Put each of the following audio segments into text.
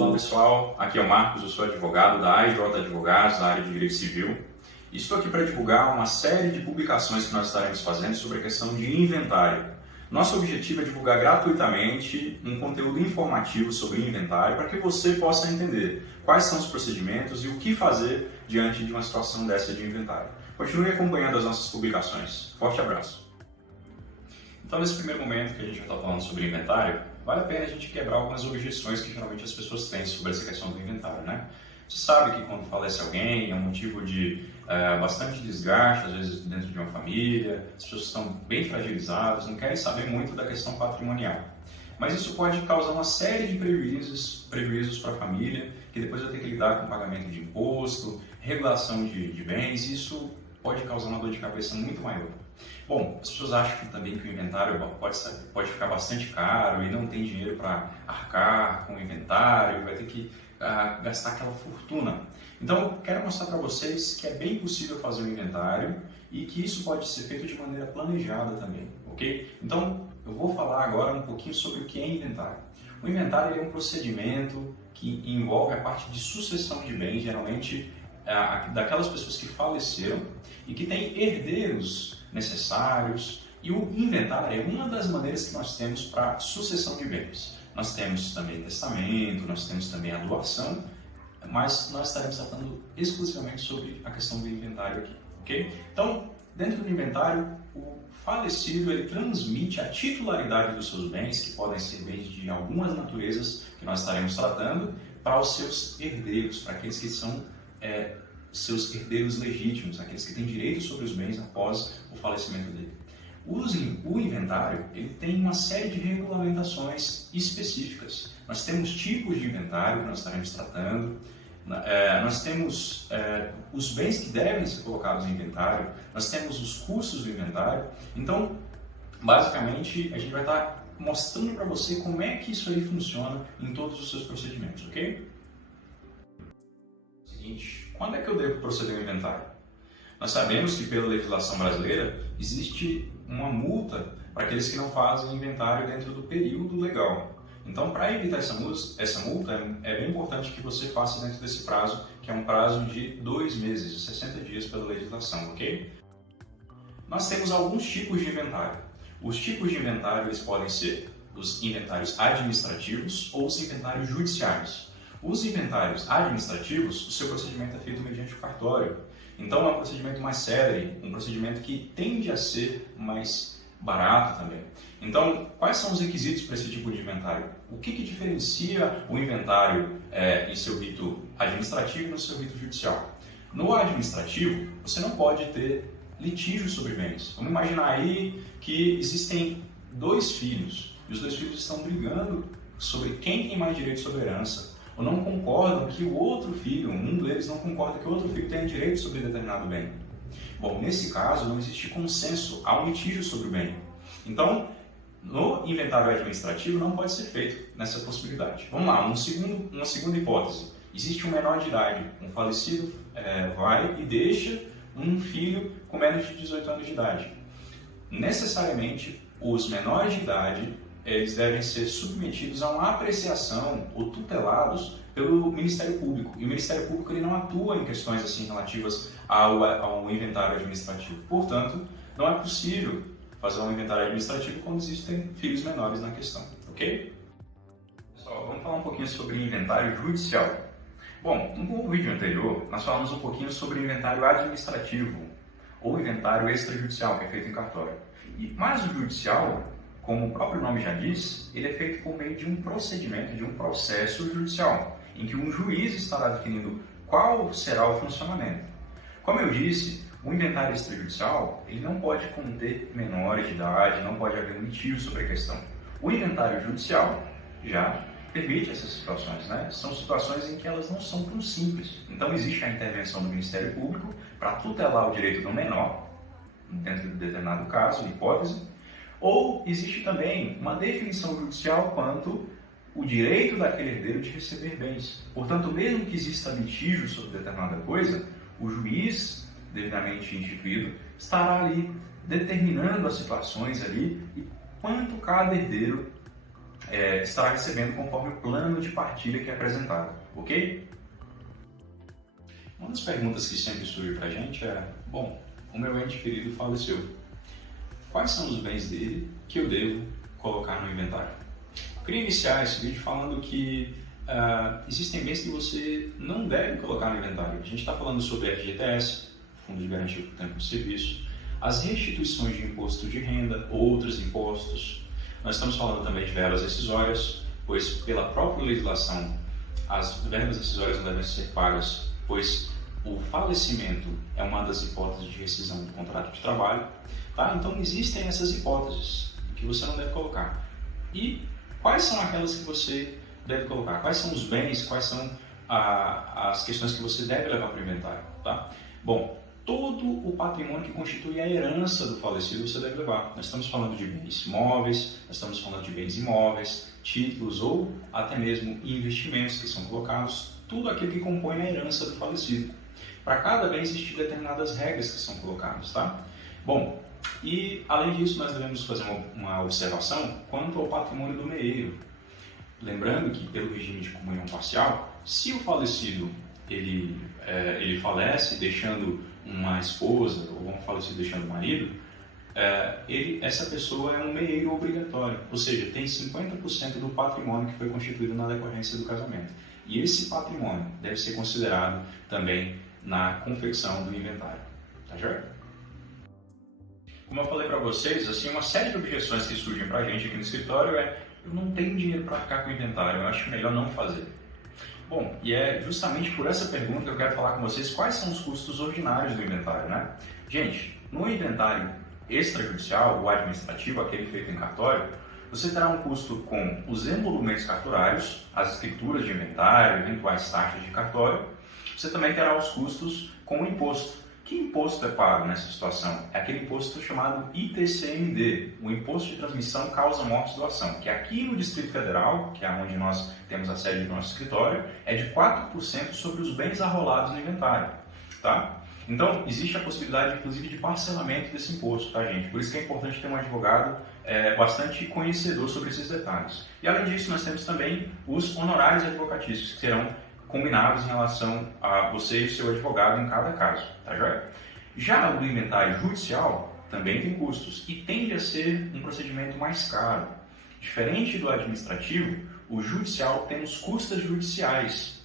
Olá pessoal, aqui é o Marcos, eu sou advogado da AIJ Advogados, da área de Direito Civil, e estou aqui para divulgar uma série de publicações que nós estaremos fazendo sobre a questão de inventário. Nosso objetivo é divulgar gratuitamente um conteúdo informativo sobre inventário para que você possa entender quais são os procedimentos e o que fazer diante de uma situação dessa de inventário. Continue acompanhando as nossas publicações. Forte abraço! Então, nesse primeiro momento que a gente já está falando sobre inventário, vale a pena a gente quebrar algumas objeções que geralmente as pessoas têm sobre essa questão do inventário, né? Você sabe que quando falece alguém é um motivo de bastante desgaste, às vezes dentro de uma família, as pessoas estão bem fragilizadas, não querem saber muito da questão patrimonial. Mas isso pode causar uma série de prejuízos para a família, que depois vai ter que lidar com pagamento de imposto, regulação de bens, e isso pode causar uma dor de cabeça muito maior. Bom, as pessoas acham também que o inventário pode ficar bastante caro e não tem dinheiro para arcar com o inventário, vai ter que gastar aquela fortuna. Então, quero mostrar para vocês que é bem possível fazer um inventário e que isso pode ser feito de maneira planejada também, ok? Então, eu vou falar agora um pouquinho sobre o que é inventário. O inventário é um procedimento que envolve a parte de sucessão de bens, geralmente daquelas pessoas que faleceram e que têm herdeiros necessários, e o inventário é uma das maneiras que nós temos para sucessão de bens. Nós temos também testamento, nós temos também a doação, mas nós estaremos tratando exclusivamente sobre a questão do inventário aqui, ok? Então, dentro do inventário, o falecido ele transmite a titularidade dos seus bens, que podem ser bens de algumas naturezas que nós estaremos tratando, para os seus herdeiros, para aqueles que são seus herdeiros legítimos, aqueles que têm direito sobre os bens após o falecimento dele. O inventário ele tem uma série de regulamentações específicas. Nós temos tipos de inventário que nós estaremos tratando, nós temos os bens que devem ser colocados em inventário, nós temos os custos do inventário. Então, basicamente, a gente vai estar mostrando para você como é que isso aí funciona em todos os seus procedimentos, ok? Seguinte, quando é que eu devo proceder ao inventário? Nós sabemos que pela legislação brasileira existe uma multa para aqueles que não fazem inventário dentro do período legal. Então, para evitar essa multa, é bem importante que você faça dentro desse prazo, que é um prazo de 2 meses, de 60 dias pela legislação, ok? Nós temos alguns tipos de inventário. Os tipos de inventário eles podem ser os inventários administrativos ou os inventários judiciários. Os inventários administrativos, o seu procedimento é feito mediante o cartório. Então é um procedimento mais célere, um procedimento que tende a ser mais barato também. Então, quais são os requisitos para esse tipo de inventário? O que diferencia o inventário em seu rito administrativo e no seu rito judicial? No administrativo, você não pode ter litígio sobre bens. Vamos imaginar aí que existem 2 filhos, e os 2 filhos estão brigando sobre quem tem mais direito sobre herança, ou não concordam que o outro filho, um deles não concorda que o outro filho tenha direito sobre determinado bem. Bom, nesse caso não existe consenso, há um litígio sobre o bem. Então, no inventário administrativo não pode ser feito nessa possibilidade. Vamos lá, uma segunda hipótese. Existe um menor de idade, um falecido vai e deixa um filho com menos de 18 anos de idade. Necessariamente, os menores de idade eles devem ser submetidos a uma apreciação ou tutelados pelo Ministério Público. E o Ministério Público ele não atua em questões assim relativas ao inventário administrativo. Portanto, não é possível fazer um inventário administrativo quando existem filhos menores na questão, ok? Pessoal, vamos falar um pouquinho sobre inventário judicial. Bom, no vídeo anterior, nós falamos um pouquinho sobre inventário administrativo ou inventário extrajudicial, que é feito em cartório. Mas o judicial, como o próprio nome já diz, ele é feito por meio de um procedimento, de um processo judicial, em que um juiz estará definindo qual será o funcionamento. Como eu disse, o inventário extrajudicial ele não pode conter menores de idade, não pode haver um litígio sobre a questão. O inventário judicial já permite essas situações, né? São situações em que elas não são tão simples. Então existe a intervenção do Ministério Público para tutelar o direito do menor, dentro de determinado caso, hipótese, ou existe também uma definição judicial quanto o direito daquele herdeiro de receber bens. Portanto, mesmo que exista litígio sobre determinada coisa, o juiz devidamente instituído estará ali determinando as situações ali e quanto cada herdeiro estará recebendo conforme o plano de partilha que é apresentado, ok? Uma das perguntas que sempre surge para a gente é: bom, o meu ente querido faleceu. Quais são os bens dele que eu devo colocar no inventário? Eu queria iniciar esse vídeo falando que existem bens que você não deve colocar no inventário. A gente está falando sobre FGTS, Fundo de Garantia por Tempo de Serviço, as restituições de imposto de renda, outros impostos. Nós estamos falando também de verbas rescisórias, pois pela própria legislação as verbas rescisórias não devem ser pagas, pois o falecimento é uma das hipóteses de rescisão do contrato de trabalho. Tá? Então existem essas hipóteses que você não deve colocar. E quais são aquelas que você deve colocar? Quais são os bens, quais são as questões que você deve levar para o inventário? Tá? Bom, todo o patrimônio que constitui a herança do falecido você deve levar. Nós estamos falando de bens móveis, nós estamos falando de bens imóveis, títulos ou até mesmo investimentos que são colocados, tudo aquilo que compõe a herança do falecido. Para cada bem existem determinadas regras que são colocadas, tá? Bom, e além disso nós devemos fazer uma observação quanto ao patrimônio do meeiro. Lembrando que pelo regime de comunhão parcial, se o falecido ele falece deixando uma esposa ou um falecido deixando um marido, essa pessoa é um meeiro obrigatório, ou seja, tem 50% do patrimônio que foi constituído na decorrência do casamento. E esse patrimônio deve ser considerado também na confecção do inventário. Tá certo? Como eu falei para vocês, assim, uma série de objeções que surgem para a gente aqui no escritório eu não tenho dinheiro para arcar com o inventário, eu acho melhor não fazer. Bom, e é justamente por essa pergunta que eu quero falar com vocês quais são os custos ordinários do inventário, né? Gente, no inventário extrajudicial, o administrativo, aquele feito em cartório, você terá um custo com os emolumentos cartorários, as escrituras de inventário, eventuais taxas de cartório. Você também terá os custos com o imposto. Que imposto é pago nessa situação? É aquele imposto chamado ITCMD, o Imposto de Transmissão Causa Mortes Doação, que aqui no Distrito Federal, que é onde nós temos a sede do nosso escritório, é de 4% sobre os bens arrolados no inventário. Tá? Então, existe a possibilidade, inclusive, de parcelamento desse imposto, tá, gente? Por isso que é importante ter um advogado bastante conhecedor sobre esses detalhes. E, além disso, nós temos também os honorários advocatícios, que serão combinados em relação a você e o seu advogado em cada caso, tá joia? Já o inventário judicial também tem custos e tende a ser um procedimento mais caro. Diferente do administrativo, o judicial tem os custos judiciais.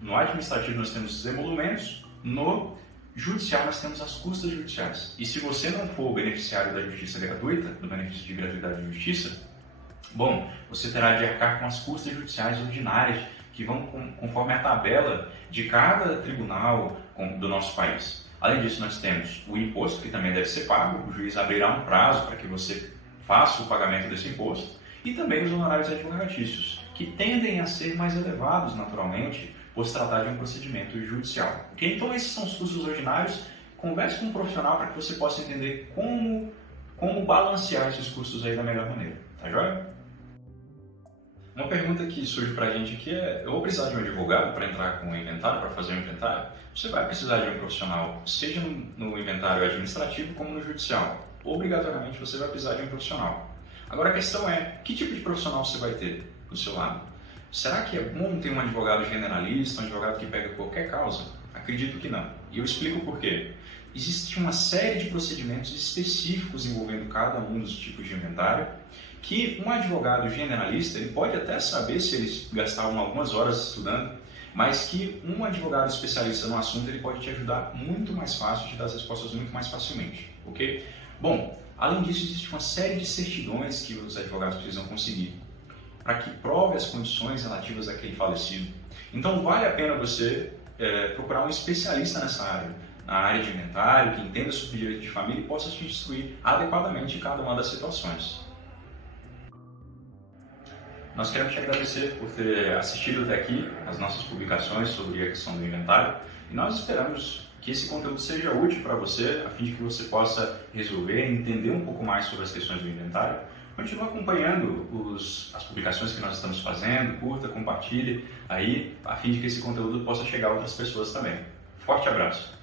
No administrativo nós temos os emolumentos, no judicial nós temos as custas judiciais. E se você não for beneficiário da justiça gratuita, do benefício de gratuidade de justiça, bom, você terá de arcar com as custas judiciais ordinárias que vão conforme a tabela de cada tribunal do nosso país. Além disso, nós temos o imposto, que também deve ser pago, o juiz abrirá um prazo para que você faça o pagamento desse imposto, e também os honorários advocatícios, que tendem a ser mais elevados naturalmente, por se tratar de um procedimento judicial. Okay? Então, esses são os custos ordinários. Converse com um profissional para que você possa entender como balancear esses custos aí da melhor maneira. Tá joia? Uma pergunta que surge para a gente aqui é: eu vou precisar de um advogado para entrar com o inventário, para fazer o inventário? Você vai precisar de um profissional, seja no inventário administrativo como no judicial. Obrigatoriamente você vai precisar de um profissional. Agora a questão é, que tipo de profissional você vai ter do seu lado? Será que é bom ter um advogado generalista, um advogado que pega qualquer causa? Acredito que não. E eu explico por quê. Existe uma série de procedimentos específicos envolvendo cada um dos tipos de inventário, que um advogado generalista ele pode até saber se eles gastaram algumas horas estudando, mas que um advogado especialista no assunto ele pode te ajudar muito mais fácil, te dar as respostas muito mais facilmente, ok? Bom, além disso existe uma série de certidões que os advogados precisam conseguir para que prove as condições relativas àquele falecido. Então vale a pena você procurar um especialista nessa área, na área de inventário, que entenda sobre direito de família e possa te instruir adequadamente em cada uma das situações. Nós queremos te agradecer por ter assistido até aqui as nossas publicações sobre a questão do inventário e nós esperamos que esse conteúdo seja útil para você, a fim de que você possa resolver, entender um pouco mais sobre as questões do inventário. Continue acompanhando as publicações que nós estamos fazendo, curta, compartilhe aí, a fim de que esse conteúdo possa chegar a outras pessoas também. Forte abraço!